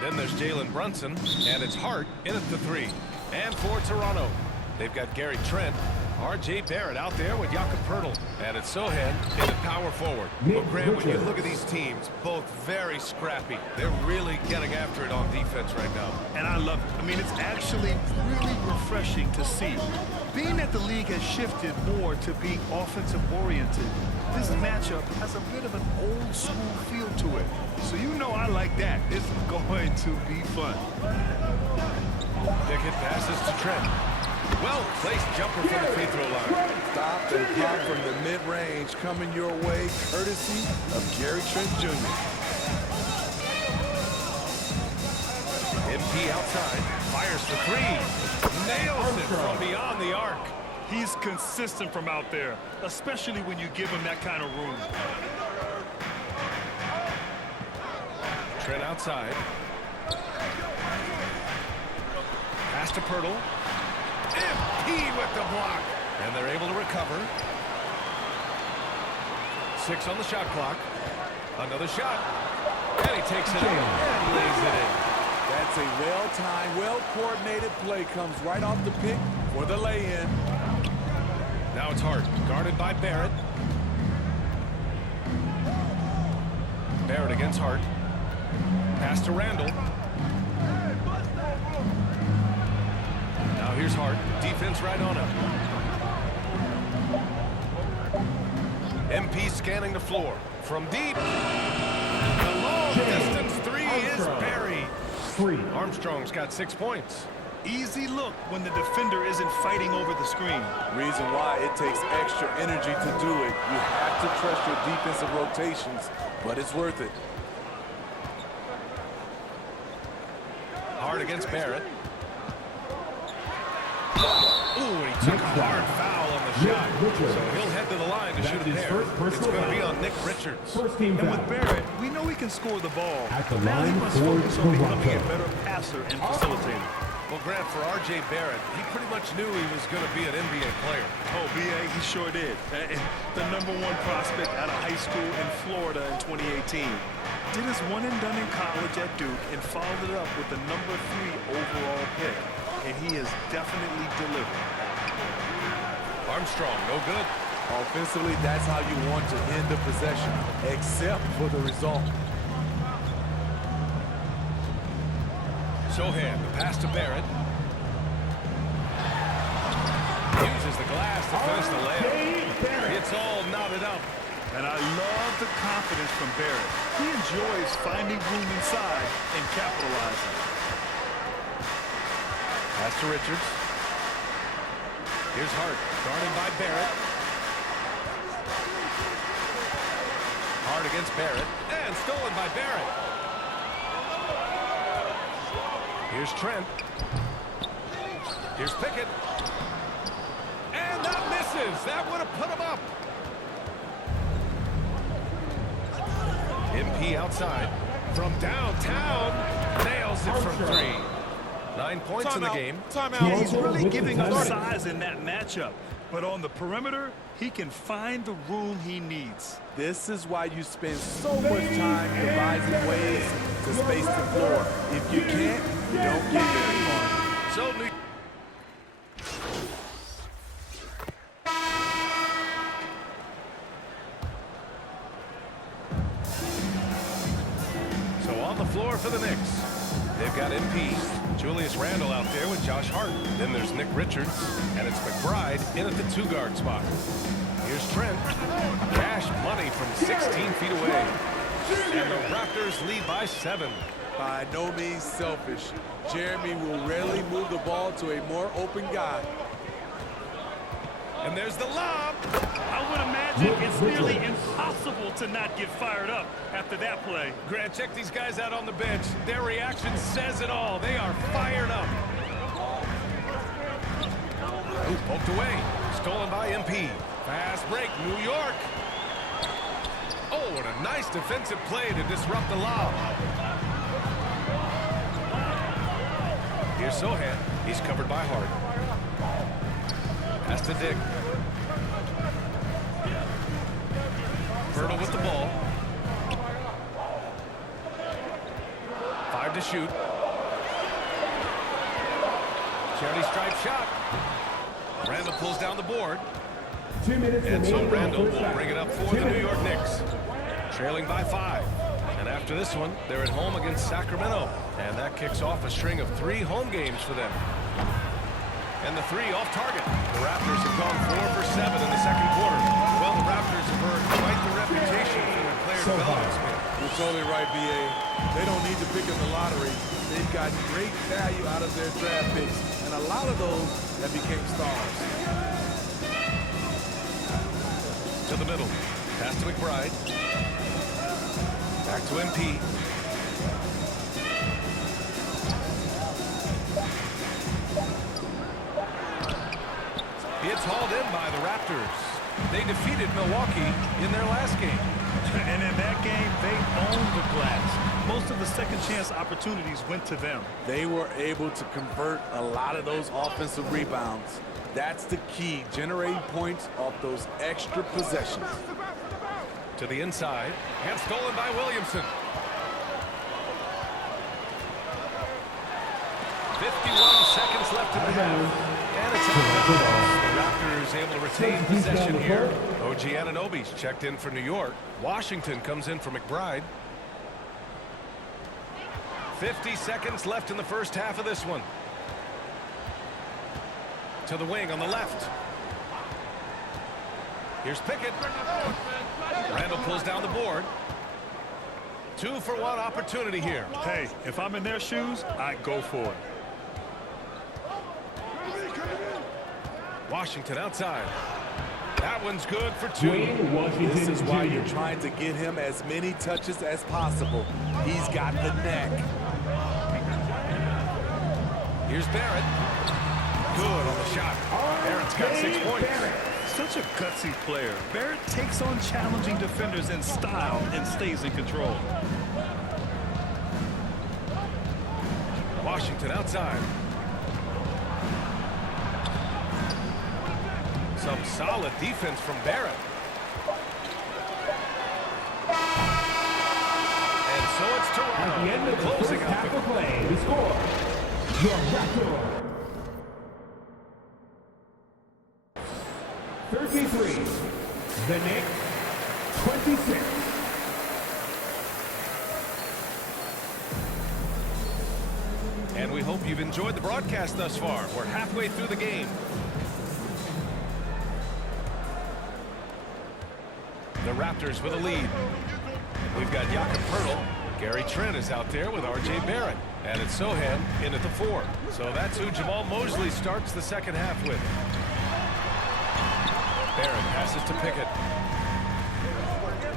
Then there's Jalen Brunson, and it's Hart in at the 3. And for Toronto, they've got Gary Trent, R.J. Barrett out there with Jakob Poeltl, and it's Sohan in at power forward. Well, Graham, when you look at these teams, both very scrappy. They're really getting after it on defense right now. And I love it. I mean, it's actually really refreshing to see. Being that the league has shifted more to being offensive-oriented, this matchup has a bit of an old-school feel to it. So you know I like that. This is going to be fun. Pickett passes to Trent. Well-placed jumper from the free throw line. Stopped and popped from the mid-range, coming your way, courtesy of Gary Trent Jr. MP outside, fires for 3. Nails it from beyond the arc. He's consistent from out there, especially when you give him that kind of room. Trent outside. Pass to Poeltl. MP with the block. And they're able to recover. 6 on the shot clock. Another shot. And he takes it and lays it in. That's a well-timed, well-coordinated play. Comes right off the pick for the lay-in. Now it's Hart, guarded by Barrett. Barrett against Hart. Pass to Randall. Now here's Hart. Defense right on him. MP scanning the floor. From deep. The long distance 3 is buried. Armstrong's got 6 points. Easy look when the defender isn't fighting over the screen. Reason why it takes extra energy to do it. You have to trust your defensive rotations, but it's worth it. Hard against Barrett. Ooh, and he took a hard foul on the shot. So he'll head to the line to shoot a pair. It's going to be on Nick Richards. And with Barrett, we know he can score the ball. Now he must focus on becoming a better passer and facilitator. Well, Grant, for R.J. Barrett, he pretty much knew he was going to be an NBA player. Oh, B.A., he sure did. The #1 prospect out of high school in Florida in 2018. Did his one and done in college at Duke and followed it up with the #3 overall pick. And he has definitely delivered. Armstrong, no good. Offensively, that's how you want to end the possession, except for the result. Sohan, the pass to Barrett. Uses the glass to finish the layup. It's all knotted up. And I love the confidence from Barrett. He enjoys finding room inside and capitalizing. Pass to Richards. Here's Hart, guarded by Barrett. Hart against Barrett, and stolen by Barrett. Here's Trent. Here's Pickett. And that misses. That would have put him up. MP outside. From downtown. Nails it from 3. 9 points in the game. Yeah, he's really giving us size in that matchup. But on the perimeter, he can find the room he needs. This is why you spend so much time devising ways to space the floor. If you can't, you don't get very far. So on the floor for the Knicks. They've got MP, Julius Randle out there with Josh Hart. Then there's Nick Richards, and it's McBride in at the 2-guard spot. Here's Trent. Cash money from 16 feet away. And the Raptors lead by 7. By no means selfish. Jeremy will rarely move the ball to a more open guy. And there's the lob. I would imagine it's nearly impossible to not get fired up after that play. Grant, check these guys out on the bench. Their reaction says it all. They are fired up. Ooh, poked away. Stolen by MP. Fast break, New York. Oh, and a nice defensive play to disrupt the lob. Here's Sohan. He's covered by Hart. Pass to Dick. Poeltl with the ball. 5 to shoot. Charity stripe shot. Randall pulls down the board. 2 minutes And so remaining Randall in the will first bring it up half. for 2 the New minutes. York Knicks. Trailing by 5. And after this one, they're at home against Sacramento. And that kicks off a string of 3 home games for them. And the 3 off target. The Raptors have gone 4 for 7 in the second quarter. Well, the Raptors have earned quite the reputation for their player development. You're totally right, B.A. They don't need to pick in the lottery. They've got great value out of their draft picks, and a lot of those that became stars. To the middle. Pass to McBride. Back to MP. It's hauled in by the Raptors. They defeated Milwaukee in their last game. And in that game, they owned the glass. Most of the second chance opportunities went to them. They were able to convert a lot of those offensive rebounds. That's the key, generating points off those extra possessions. To the inside, and stolen by Williamson. 51 seconds left in the half. And it's out of bounds. The Raptors able to retain possession here. OG Anunoby's checked in for New York. Washington comes in for McBride. 50 seconds left in the first half of this one. To the wing on the left. Here's Pickett. Randall pulls down the board. 2-for-1 opportunity here. Hey, if I'm in their shoes, I'd go for it. Washington outside. That one's good for 2. This is why you're trying to get him as many touches as possible. He's got the neck. Here's Barrett. Good on the shot. Barrett's got 6 points. Such a gutsy player. Barrett takes on challenging defenders in style and stays in control. Washington outside. Some solid defense from Barrett. And so it's At the end of Toronto the first closing out half the of play, the score, your Raptors 33, the Knicks 26. And we hope you've enjoyed the broadcast thus far. We're halfway through the game. The Raptors with a lead. We've got Jakob Poeltl. Gary Trent is out there with R.J. Barrett. And it's Sohan in at the 4. So that's who Jamal Mosley starts the second half with. Barrett passes to Pickett.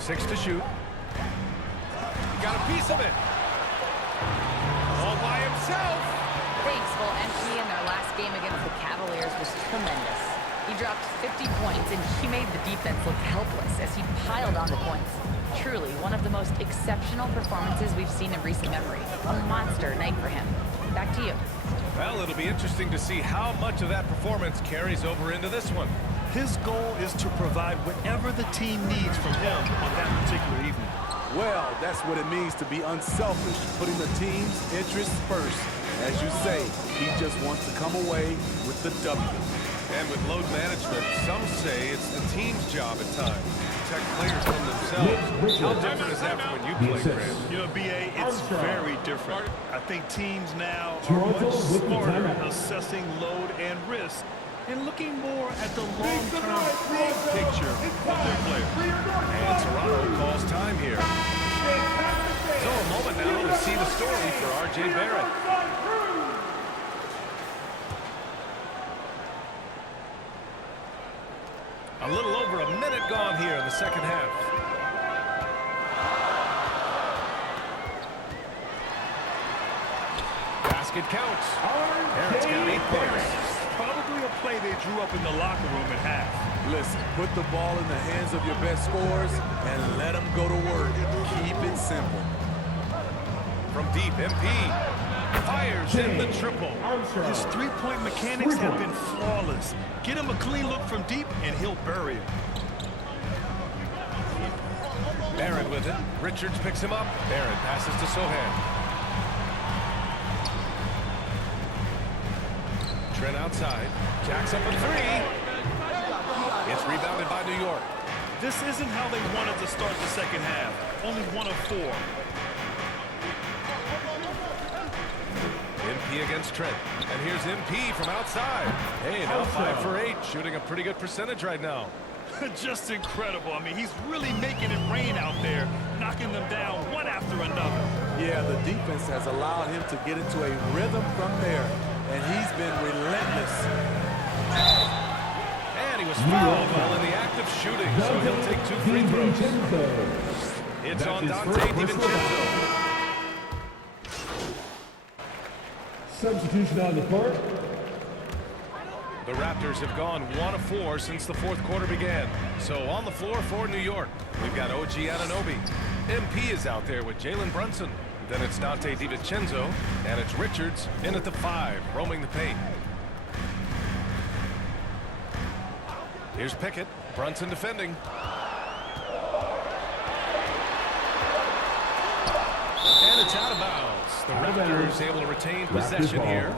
6 to shoot. He got a piece of it. All by himself. Thanks. Well, MP in their last game against the Cavaliers was tremendous. He dropped 50 points, and he made the defense look helpless as he piled on the points. Truly, one of the most exceptional performances we've seen in recent memory. A monster night for him. Back to you. Well, it'll be interesting to see how much of that performance carries over into this one. His goal is to provide whatever the team needs from him on that particular evening. Well, that's what it means to be unselfish, putting the team's interests first. As you say, he just wants to come away with the W. And with load management, some say it's the team's job at times to protect players from themselves. How different is that from when you play, Graham? You know, B.A., it's very different. I think teams now are Toronto much with the smarter timeout. assessing load and risk and looking more at the long-term big picture of their players. And Toronto calls time here. So a moment now to see the story for R.J. Barrett. A little over a minute gone here in the second half. Basket counts. Barrett's got 8 points. Probably a play they drew up in the locker room at half. Listen, put the ball in the hands of your best scorers and let them go to work. Keep it simple. From deep, MP fires in the triple. His three-point mechanics have been flawless. Get him a clean look from deep, and he'll bury it. Barrett with it. Richards picks him up. Barrett passes to Sohan. Trent outside. Jacks up a three. It's rebounded by New York. This isn't how they wanted to start the second half. Only 1 of 4. MP against Trent. And here's MP from outside. Hey, now 5 for 8. Shooting a pretty good percentage right now. Just incredible. I mean, he's really making it rain out there, knocking them down one after another. Yeah, the defense has allowed him to get into a rhythm from there, and he's been relentless. And he was fouled while in the act of shooting, so he'll take 2 free throws. It's on Dante DiVincenzo. Substitution on the court. The Raptors have gone 1 of 4 since the fourth quarter began. So on the floor for New York, we've got OG Anunoby. MP is out there with Jalen Brunson. Then it's Dante DiVincenzo, and it's Richards in at the 5, roaming the paint. Here's Pickett, Brunson defending. And it's out of bounds. The Raptors able to retain possession here.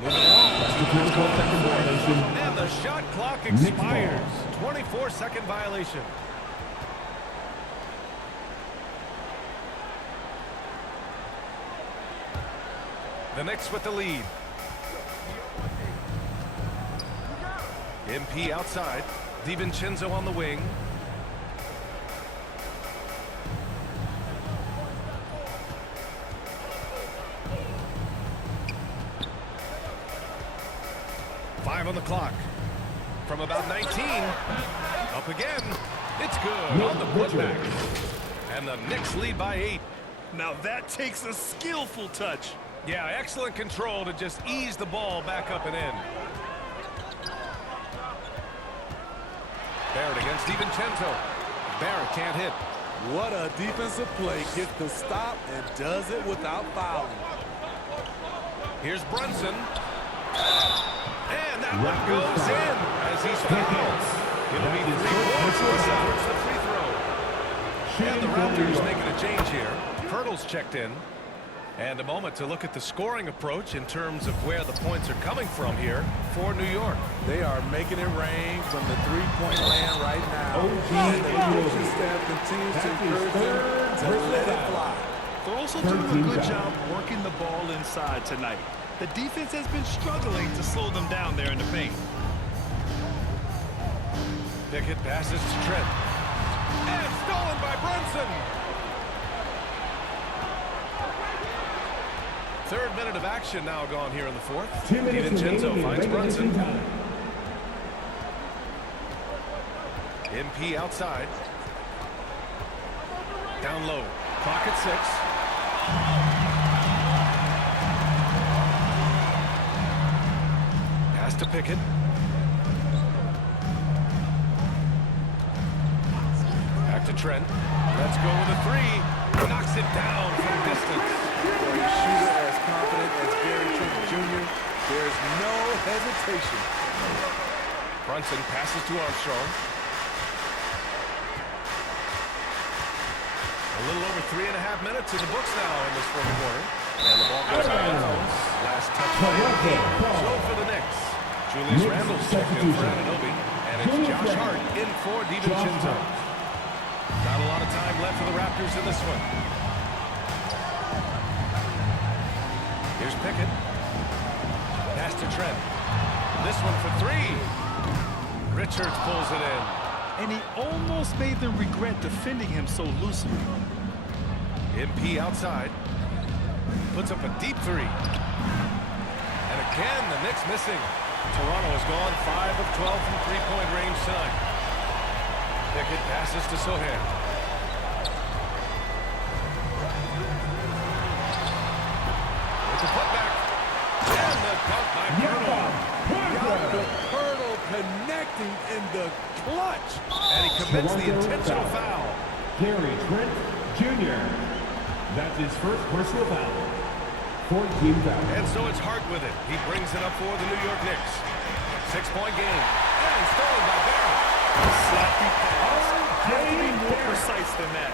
Moving along. And the shot clock expires. 24-second violation. The Knicks with the lead. MP outside. DiVincenzo on the wing. On the clock. From about 19. Up again. It's good on the putback. And the Knicks lead by 8. Now that takes a skillful touch. Yeah, excellent control to just ease the ball back up and in. Barrett against DiVincenzo. Barrett can't hit. What a defensive play. Gets the stop and does it without fouling. Here's Brunson. And that one goes in as he's fouled. It'll be 3 points towards the free throw. And the Raptors making a change here. Pirtle's checked in. And a moment to look at the scoring approach in terms of where the points are coming from here for New York. They are making it rain from the three-point land right now. And the coaching staff continues to encourage them to let it fly. They're also doing a good job working the ball inside tonight. The defense has been struggling to slow them down there in the paint. Pickett passes to Trent. And stolen by Brunson. Third minute of action now gone here in the fourth. DiVincenzo finds Brunson. MP outside. Down low. Clock at 6. Pass to Pickett. Back to Trent. Let's go with a 3. Knocks it down from distance. For a shooter as confident as Gary Trent Jr., there's no hesitation. Brunson passes to Armstrong. A little over 3.5 minutes in the books now in this fourth quarter. And the ball goes out of bounds. Last touch by MP. So for the Knicks. Julius Randle's checked in for Anunoby. And it's Josh Hart in for DiVincenzo. Not a lot of time left for the Raptors in this one. Here's Pickett. Pass to Trent. This one for 3. Richards pulls it in. And he almost made them regret defending him so loosely. MP outside. Puts up a deep 3. And again, the Knicks missing. Toronto has gone 5 of 12 from three-point range tonight. Pickett passes to Sohan. With the putback. And the dunk by Pirtle. Pirtle connecting in the clutch. And he commits the intentional foul. Gary Trent Jr. That's his first personal foul. 14 foul. And so it's Hart with it. He brings it up for the New York Knicks. 6-point game. And he's stolen by Barrett. Sloppy pass. Has to be more precise than that.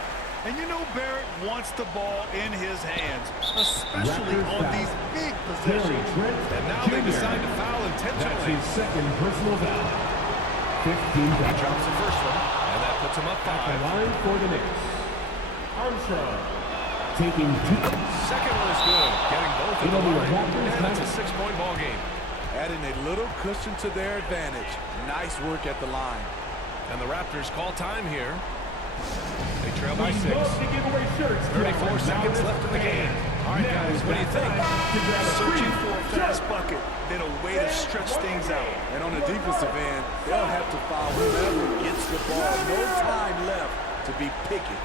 And you know Barrett wants the ball in his hands, especially Raptors on foul. these big Gary possessions. Trent And now they Jr. decide to foul That's intentionally. his second personal foul. 15 He fouls. drops the first one, and that puts him up At the 5. line for the Knicks. Armstrong taking 2. Second one is good, getting both at the It'll be a line, Raptors and it's a timeout. 6-point ball game. Adding a little cushion to their advantage. Nice work at the line. And the Raptors call time here. They trail by We 6. love to give away shirts to 34 our seconds Dallas left in the game. fans. All right, Now guys, is what do you that think? time to grab a Searching free for a fast bucket, then a way to stretch things out. And on the defensive end, they'll have to foul whoever gets the ball. No time left to be picky.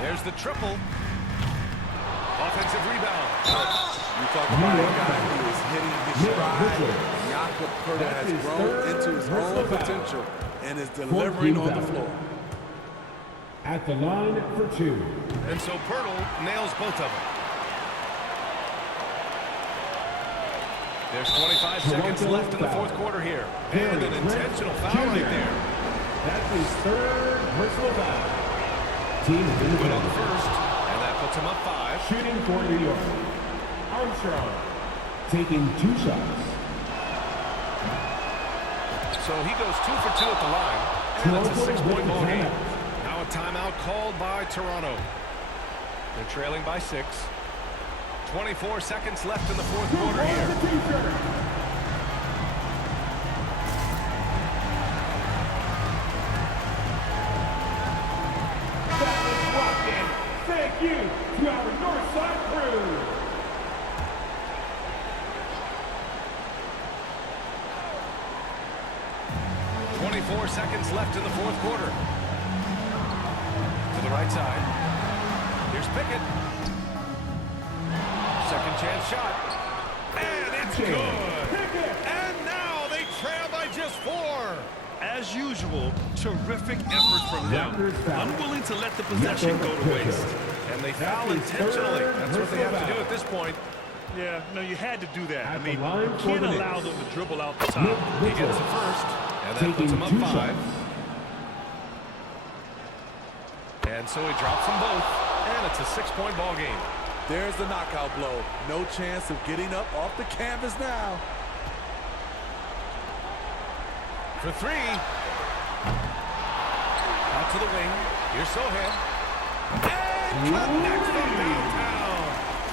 There's the triple. Offensive rebound. You talk about a guy who is hitting his stride. Jakob Pertl That's has his grown third into his personal own foul. potential and is delivering on the foul. floor. At the line for 2. And so Pirtle nails both of them. There's 25 seconds Toronto left in the foul. fourth quarter here. Gary And an Trent intentional foul right Jr. there. That's his third personal foul. Team in the Good on the field. first, and that puts him up 5. Shooting for New York. Armstrong taking 2 shots. So he goes 2 for 2 at the line, and it's a Toronto 6-point with the ball game. timeout. Now a timeout called by Toronto. They're trailing by 6. 24 seconds left in the fourth Who quarter won here. the t-shirt? That was rocking. Thank you to our Northside crew. .24 seconds left in the fourth quarter. To the right side. Here's Pickett. Second chance shot. And it's good. Pickett. And now they trail by just 4. As usual, terrific effort from him. Raptors foul. Unwilling to let the possession go to waste. And they foul That's his intentionally. third That's what they have to personal do at this point. Yeah, no, you had to do that. I At the mean, line you for can't the allow Knicks. them to dribble out the top. He gets the first, and that puts Taking him up 2 5. shots. And so he drops them both, and it's a 6-point ball game. There's the knockout blow. No chance of getting up off the canvas now. For 3. Out to the wing. Here's Sohan. And connects from downtown.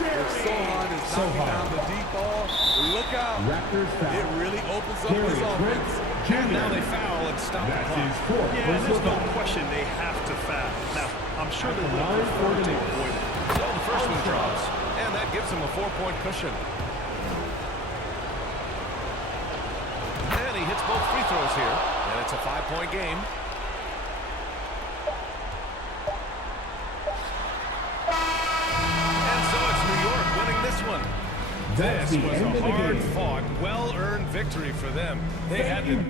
If Sohan is knocking down the deep ball, look out. Raptors foul. It really opens up Gary his Trent offense. And now they Jr. foul and stop the That's clock. his fourth Yeah, personal there's no foul. question they have to foul. Now, I'm sure they At the would line for prefer the to Knicks. avoid it. So the first one drops, and that gives him a 4-point cushion. And he hits both free throws here, and it's a 5-point game. And so it's New York winning this one. That's This the was end of a the game. hard-fought, well-earned victory for them. They had to